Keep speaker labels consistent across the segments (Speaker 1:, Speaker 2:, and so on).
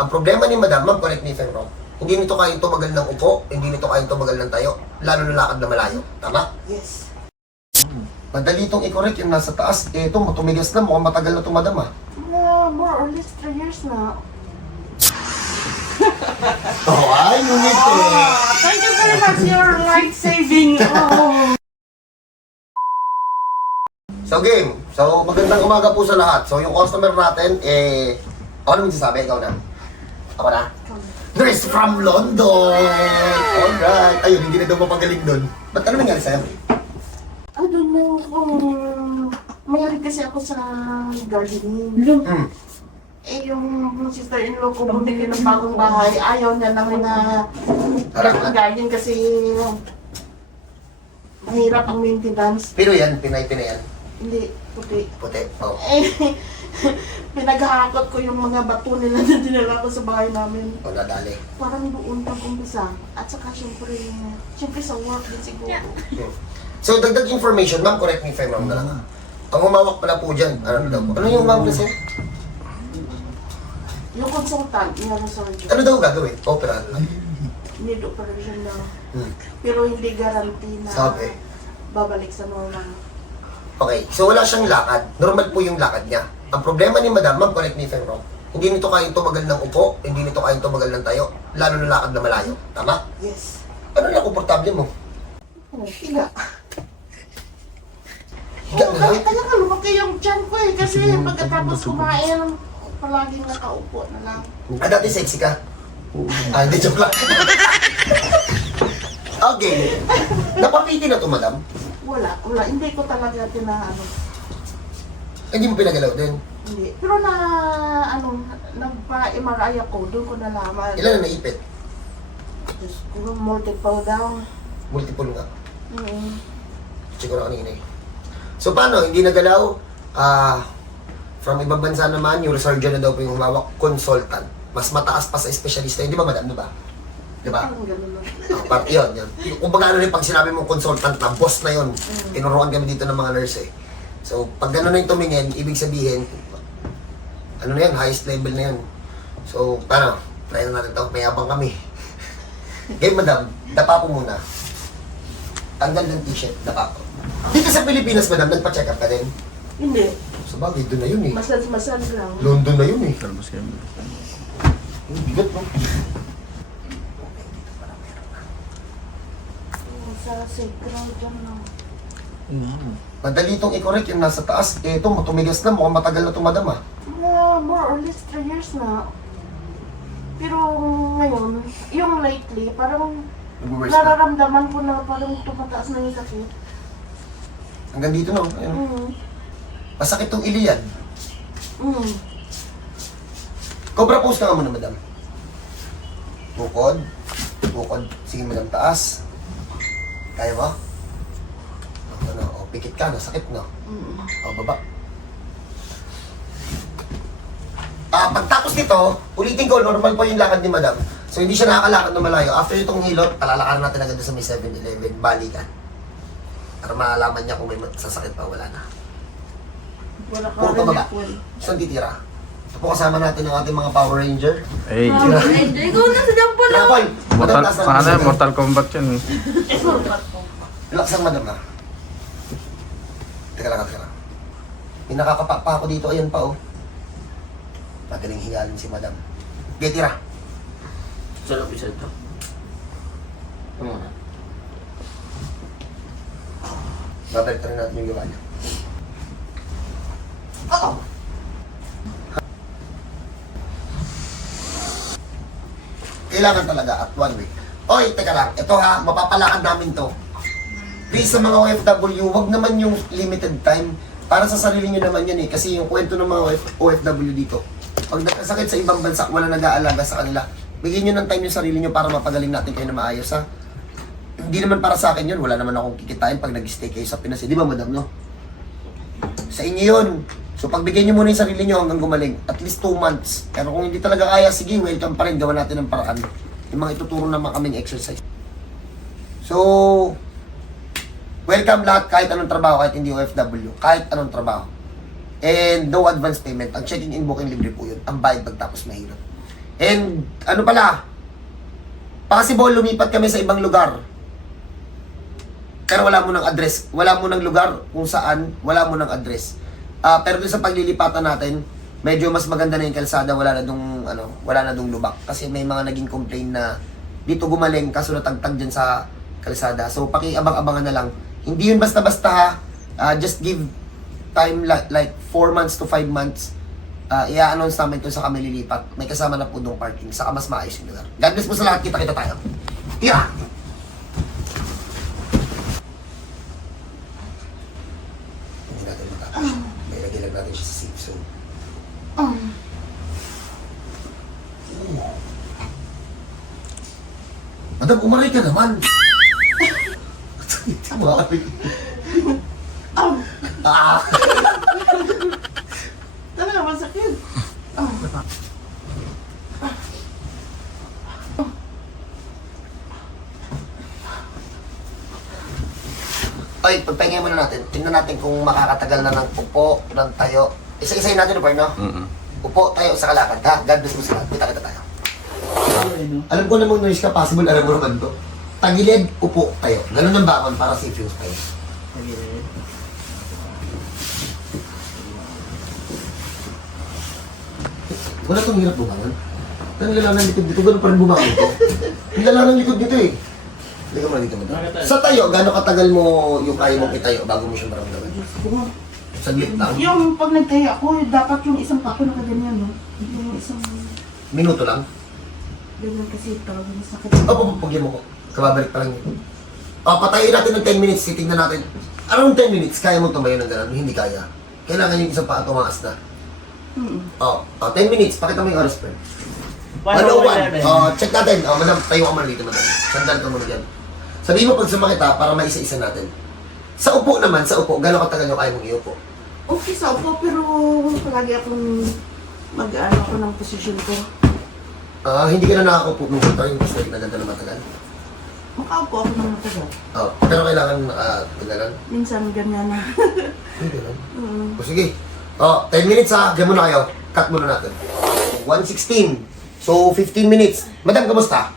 Speaker 1: Ang problema ni Madam, ma'am, correct me if I'm wrong. Hindi nito kayang tumagal ng upo, hindi nito kayang tumagal ng tayo, lalo na lakad na malayo. Tama?
Speaker 2: Yes.
Speaker 1: Madali itong i-correct yung nasa taas. Eh, ito, tumigas na, mukhang matagal na ito, Madam, ah.
Speaker 2: Mga more or less 3 years na.
Speaker 1: Oh, ay, ngunit eh.
Speaker 2: Thank you very much. You're life-saving. Oh.
Speaker 1: So, game. So, magandang umaga po sa lahat. So, yung customer natin, eh, ako naman sasabi, ikaw na. Ako na. Nurse from London! Alright. Ayun, hindi na daw mapagaling doon. Ba't ano nangyari sa'yo?
Speaker 2: I don't know kung mayroon kasi ako sa gardening.
Speaker 1: Hmm.
Speaker 2: Eh, yung sister-in-law ko bumili ng bagong bahay, ayaw niya lang na
Speaker 1: Harap na.
Speaker 2: garden kasi mahirap ang maintenance.
Speaker 1: Pero yan, pinay-pinay yan.
Speaker 2: Hindi, puti.
Speaker 1: Puti. Oh.
Speaker 2: Eh, pinaghahakot ko yung mga bato nila na dinala ko sa bahay namin.
Speaker 1: O, nadali.
Speaker 2: Parang doon pag-umpisa. At saka syempre, syempre sa work din siguro.
Speaker 1: Hmm. So, dagdag information, ma'am, correct me if I'm wrong na lang. ah. Ang humawak pala po dyan, ano daw po? Ano yung ma'am kasi?
Speaker 2: Yung consultant, yung surgeon,
Speaker 1: Ano daw gagawin? Opera.
Speaker 2: need operation na.
Speaker 1: Hmm.
Speaker 2: Pero hindi guarantee na
Speaker 1: Sabi.
Speaker 2: babalik sa normal.
Speaker 1: Okay, so wala siyang lakad. Normal po yung lakad niya. Ang problema ni Madam, ma'am, correct me if I'm wrong. Hindi nito kayang tumagal ng upo, hindi nito kayang tumagal ng tayo, lalo na lakad na malayo. Tama?
Speaker 2: Yes.
Speaker 1: Ano na komportable mo?
Speaker 2: Oh, higa.
Speaker 1: Higa
Speaker 2: Oh,
Speaker 1: na
Speaker 2: kaya,
Speaker 1: lang?
Speaker 2: kaya nga lumaki yung tiyan ko eh. Kasi pagkatapos kumain, palaging nakaupo na lang.
Speaker 1: Ah, dati sexy ka? Ah, hindi, joke lang. okay. Napapiti na to, Madam.
Speaker 2: Wala, wala. Hindi ko talaga tinaano.
Speaker 1: Hindi mo pinagalaw din.
Speaker 2: Hindi. Pero na, ano, nagpa-MRI ako, doon ko nalaman.
Speaker 1: Ilan na naipit?
Speaker 2: Diyos ko, multiple daw.
Speaker 1: Multiple nga.
Speaker 2: Mm.
Speaker 1: Check ko na kanina eh. So paano, hindi nagalaw? Ah, from ibang bansa naman, neurosurgeon na daw po yung humawak, consultant. Mas mataas pa sa espesyalista, hindi ba madam, di ba? Di ba?
Speaker 2: Parang ganun lang.
Speaker 1: Oh, part, yun, yun. Kung baga ano rin, pag sinabi mong consultant na, boss na yun. Tinuruan kami dito ng mga nurse eh. So, pag gano'n na yung tumingin, ibig sabihin, ano na yan, highest level na yan. So, paano? Try na natin to, may abang kami. Game madam, dapa po muna. Tanggal ng t-shirt, dapa po. Dito sa Pilipinas, madam, nagpa-check up ka din.
Speaker 2: Hindi.
Speaker 1: Sa bagay, doon na yun eh.
Speaker 2: Massage-massage lang.
Speaker 1: London na yun eh. Ang bigat no?
Speaker 2: Sa sacral dyan lang.
Speaker 1: Madali itong i-correct yung nasa taas. Eh, ito, tumigas na. Mukhang matagal na ito, madam ah.
Speaker 2: More or less 3 years na. Pero ngayon, yung lately, parang
Speaker 1: Nag-worse na.
Speaker 2: nararamdaman ko na parang tumataas na yung sakit.
Speaker 1: Hanggang dito no. Ayun.
Speaker 2: Mm.
Speaker 1: Masakit tong ilian.
Speaker 2: Mm.
Speaker 1: Cobra pose ka nga muna, madam. Bukod. Bukod. Sige, madam, taas. Kaya ba? Ano, o, pikit ka, nasakit, no?
Speaker 2: Mm.
Speaker 1: O, baba. Ah, pagtapos nito, ulitin ko, normal po yung lakad ni madam. So, hindi siya nakakalakad na malayo. After itong hilot, palalakaran natin agad sa may 7-Eleven, balikan. Para malaman niya kung may sasakit pa, wala na.
Speaker 2: Wala ka
Speaker 1: Puro
Speaker 2: rin
Speaker 1: pababa. Saan titira? Ito po kasama natin ang ating mga Power Ranger.
Speaker 3: Hey,
Speaker 1: Tira.
Speaker 4: Ikaw na sa jump pala.
Speaker 3: Mortal,
Speaker 1: na
Speaker 3: sana. Mortal Kombat yan.
Speaker 1: Relax lang, madam, ha? Teka lang, teka lang. May nakakapa pa ako dito, ayan pa, oh. Madaling hingalin si madam. Okay, tira.
Speaker 4: Sarap isa ito.
Speaker 1: Hmm. Babalik rin natin yung gawa niya. Oo! Kailangan talaga at one week. Oy, teka lang. Ito ha, mapapalakad namin to. Please sa mga OFW, wag naman yung limited time. Para sa sarili nyo naman yan eh. Kasi yung kwento ng mga OF- OFW dito. Pag nagkasakit sa ibang bansa, wala nag-aalaga sa kanila. Bigyan nyo ng time yung sarili nyo para mapagaling natin kayo na maayos ha. Hindi naman para sa akin yun. Wala naman akong kikitain pag nag-stay kayo sa Pinas. eh. Di ba madam no? Sa inyo yun. So pagbigyan nyo muna yung sarili nyo hanggang gumaling. At least 2 months. Pero kung hindi talaga kaya, sige, welcome pa rin. Gawa natin ng paraan. Yung mga ituturo naman kaming exercise. So, welcome lahat kahit anong trabaho, kahit hindi OFW, kahit anong trabaho. And no advance payment. Ang checking in booking libre po yun. Ang bayad pagtapos mahirap. And ano pala, possible lumipat kami sa ibang lugar. Pero wala mo ng address, wala mo ng lugar kung saan, wala mo ng address. Ah, pero sa paglilipatan natin, medyo mas maganda na yung kalsada, wala na dong ano, wala na dong lubak kasi may mga naging complaint na dito gumaling kaso natagtag dyan sa kalsada. So pakiabang-abangan na lang. Hindi yun basta-basta ha. Ah, just give time like like 4 months to 5 months. Uh, i-announce namin kung sa kami lilipat. May kasama na po doong parking. Saka mas maayos yung lugar. God bless po sa lahat. Kita-kita tayo. Yeah! Hindi natin. May lagay lang natin siya sa safe.
Speaker 2: Um,
Speaker 1: Madam, umaray ka naman.
Speaker 2: Um,
Speaker 1: ah!
Speaker 2: talaga masakit.
Speaker 1: Ay, pagpahingay muna natin. Tingnan natin kung makakatagal na ng upo, ng tayo. Isa-isayin natin, Upar, no?
Speaker 3: Mm-mm.
Speaker 1: Upo, tayo, sa kalakad, ha? God bless mo sila. Kita-kita tayo. Alam ko namang noise ka, possible, alam mo naman to. Tagilid, upo, tayo. Ganun ang bangon para safe yung tayo. Wala tong hirap bumangon. Ang lala ng likod dito, ganun pa rin bumangon ko. Ang lala ng likod dito eh. Hindi ka muna dito mo. Sa tayo, gano'ng katagal mo yung kaya mong itayo bago mo siya maramdaman? Saglit lang.
Speaker 2: yung pag nagtayo ako, dapat yung isang pako nakaganyan, no? Yung isang
Speaker 1: Minuto lang.
Speaker 2: ganyan kasi talagang sakit.
Speaker 1: Opo, pagyan mo ko. Kababalik pa lang yun. O, patayin natin ng 10 minutes. Titignan natin. Anong 10 minutes? Kaya mo tumayo ng gano'n? Hindi kaya. Kailangan yung isang paa tumaas na.
Speaker 2: Mm.
Speaker 1: O, o 10 minutes. Pakita mo yung oras, friend. 101.
Speaker 4: 101.
Speaker 1: O, check natin. O, madam, tayo ka muna dito, madam. Sandal ka muna dyan. Sabihin mo pag sumakit ha, para maisa-isa natin. Sa upo naman, sa upo, gano'ng katagal yung kaya mong iupo?
Speaker 2: Okay sa upo, pero palagi akong mag-ano ako ng posisyon ko.
Speaker 1: Ah, hindi ka na nakakaupo nung punta yung gusto na ganda na matagal.
Speaker 2: Makaupo ako ng matagal.
Speaker 1: Oh, pero kailangan uh, tagalan.
Speaker 2: Minsan ganyan na.
Speaker 1: Hindi lang.
Speaker 2: mm.
Speaker 1: O sige. Oh, 10 minutes ha. Diyan muna kayo. Cut muna natin. 116. So, 15 minutes. Madam, kamusta?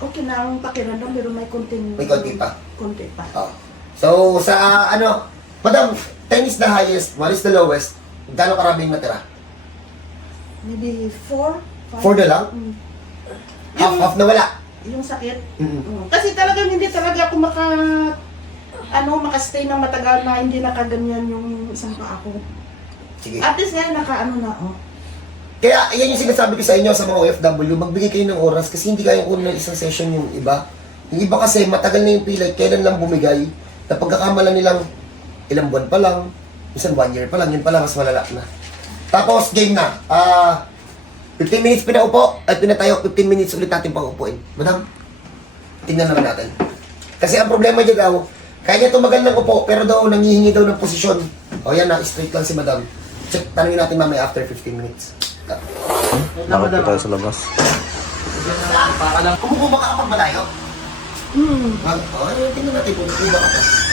Speaker 2: Okay na ang pakiramdam, pero may konting...
Speaker 1: May konti pa?
Speaker 2: Konti pa.
Speaker 1: Oh. So, sa ano, Madam, 10 is the highest, 1 is the lowest. Gano'ng karaming natira?
Speaker 2: Maybe four? five?
Speaker 1: 4 na lang?
Speaker 2: Mm.
Speaker 1: Half, half na wala.
Speaker 2: Yung sakit.
Speaker 1: Mm.
Speaker 2: Mm. Kasi talagang hindi talaga ako maka... Ano, makastay ng matagal na hindi nakaganyan yung isang paa ko.
Speaker 1: Sige.
Speaker 2: At least ngayon naka-ano na, oh.
Speaker 1: Kaya, yan yung sinasabi ko sa inyo sa mga OFW, magbigay kayo ng oras kasi hindi kayang kunin ng isang session yung iba. Yung iba kasi matagal na yung pilay, kailan lang bumigay, na pagkakamalan nilang ilang buwan pa lang, minsan one year pa lang, yun pala mas malala na. Tapos, game na. Ah, 15 minutes pinaupo, at pinatayo, 15 minutes ulit natin pang upuin. Madam, tingnan naman natin. Kasi ang problema niya daw, kaya niya tumagal ng upo, pero daw nangihingi daw ng posisyon. O yan na, straight lang si madam. Check, tanongin natin mamaya after 15 minutes.
Speaker 3: Dapat pa tayo sa labas.
Speaker 1: Kumukuha ka kapag malayo?
Speaker 2: Hmm.
Speaker 1: Mag, oh, ano, tingnan natin kung kuha ka pa.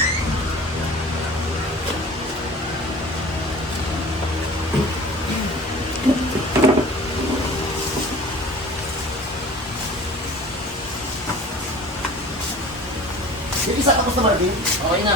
Speaker 1: Yung isa tapos na Marvin?
Speaker 4: Okay na.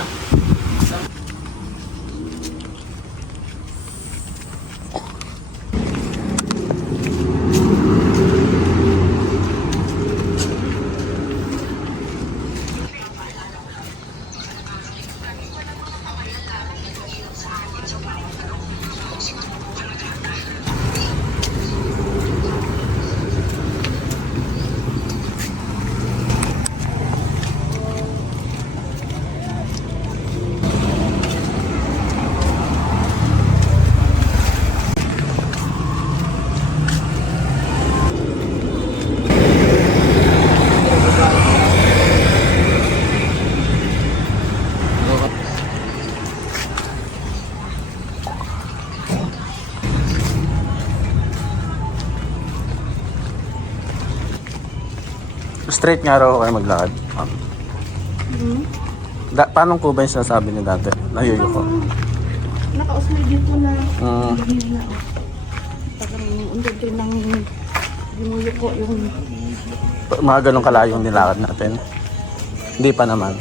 Speaker 3: Straight nga raw kayo maglakad. Um,
Speaker 2: Hmm.
Speaker 3: da, paano ko ba yung sinasabi niyo dati? Nayuyo ko.
Speaker 2: Parang nakausmay dito na
Speaker 3: Mm.
Speaker 2: Parang undod din ng mo yuko yung...
Speaker 3: Mga ganong kalayong nilakad natin. Hindi pa naman.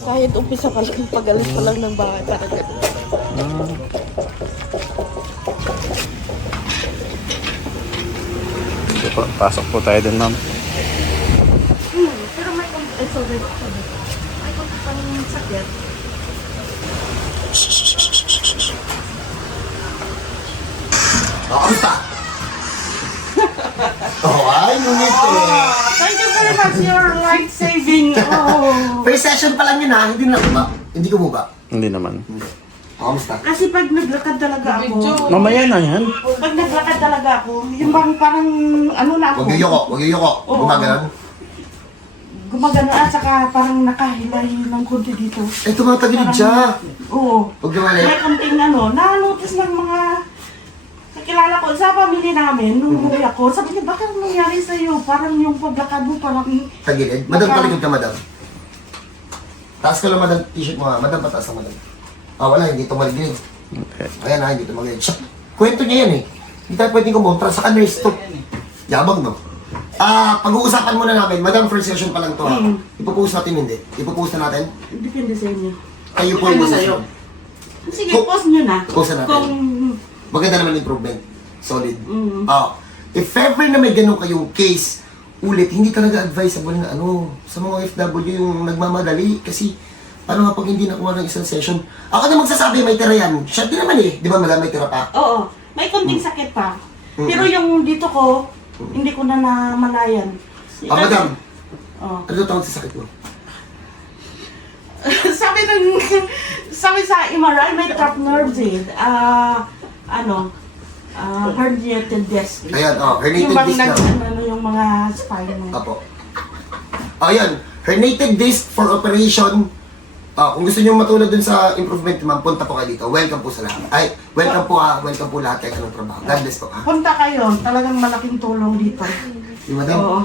Speaker 2: Kahit umpisa pa lang, pagalas pa lang ng bahay. Parang
Speaker 3: Sige po, pasok po tayo din ma'am.
Speaker 2: Sorry. May konti pang sakit.
Speaker 1: O, kamusta? oh, ay, ngunit eh.
Speaker 2: Thank you very much, your life-saving. Oh.
Speaker 1: First session pa lang yun ha, hindi na ba? Hindi ko ba?
Speaker 3: Hindi naman.
Speaker 1: O, kamusta?
Speaker 2: Kasi pag naglakad talaga ako,
Speaker 3: Mamaya na yan.
Speaker 2: pag naglakad talaga ako, yung bang parang ano na ako,
Speaker 1: Huwag yung yoko, huwag yung yoko.
Speaker 2: Oo.
Speaker 1: Gumagalan.
Speaker 2: Gumagano at saka parang nakahilay ng konti dito.
Speaker 1: Eh, tumatagilid siya.
Speaker 2: Oo.
Speaker 1: Huwag lumali.
Speaker 2: May konting ano, na-notice ng mga kakilala ko sa pamilya namin, nung umuwi ako, sabi niya, bakit nangyari sa'yo? Parang yung paglakad mo, parang
Speaker 1: Tagilid. Madam, talikod ka, madam. Taas ka lang, madam. T-shirt mo ha. Madam, pataas na, madam. Ah, wala, hindi tumaligid.
Speaker 3: Okay.
Speaker 1: Ayan ha, hindi tumaligid. Siya, kwento niya yan eh. Hindi tayo pwedeng kumontra sa nurse to. Yabang, no? Ah, pag-uusapan muna namin. Madam, first session pa lang to ha.
Speaker 2: Mm.
Speaker 1: Ipopost natin, hindi. Ipopost na natin.
Speaker 2: depende sa inyo.
Speaker 1: Kayo po
Speaker 4: Depende
Speaker 1: yung
Speaker 4: sa'yo.
Speaker 2: Sige,
Speaker 1: Kung-
Speaker 2: post nyo na.
Speaker 1: Post na natin.
Speaker 2: Kung,
Speaker 1: Maganda naman improvement. Solid.
Speaker 2: mm,
Speaker 1: Ah, if ever na may ganun kayong case, ulit, hindi talaga advisable na ano, sa mga OFW yung nagmamadali kasi paano nga pag hindi nakuha ng isang session? Ako na magsasabi, may tira yan. Siya din naman eh. Di ba madam, may tira pa?
Speaker 2: oo, may konting
Speaker 1: Hmm.
Speaker 2: sakit pa. Pero yung dito ko, hindi ko na namalayan.
Speaker 1: Ah, madam,
Speaker 2: Oh.
Speaker 1: ano tawag sa sakit mo?
Speaker 2: sabi ng, sabi sa MRI, may trapped nerves eh. Ah, ano, ah, herniated disc.
Speaker 1: Ayan, oh,
Speaker 2: Yung
Speaker 1: herniated
Speaker 2: bang
Speaker 1: disc
Speaker 2: nag,
Speaker 1: na.
Speaker 2: ano, yung mga spine mo.
Speaker 1: Apo. Ayan, herniated disc for operation. Ah, kung gusto niyo matulad dun sa improvement, ma'am, punta po kayo dito. Welcome po sa lahat. Ay, welcome po ha. Welcome po lahat kahit anong trabaho. God bless po ha.
Speaker 2: Punta kayo, talagang malaking tulong dito.
Speaker 1: Di madam?
Speaker 2: Oo.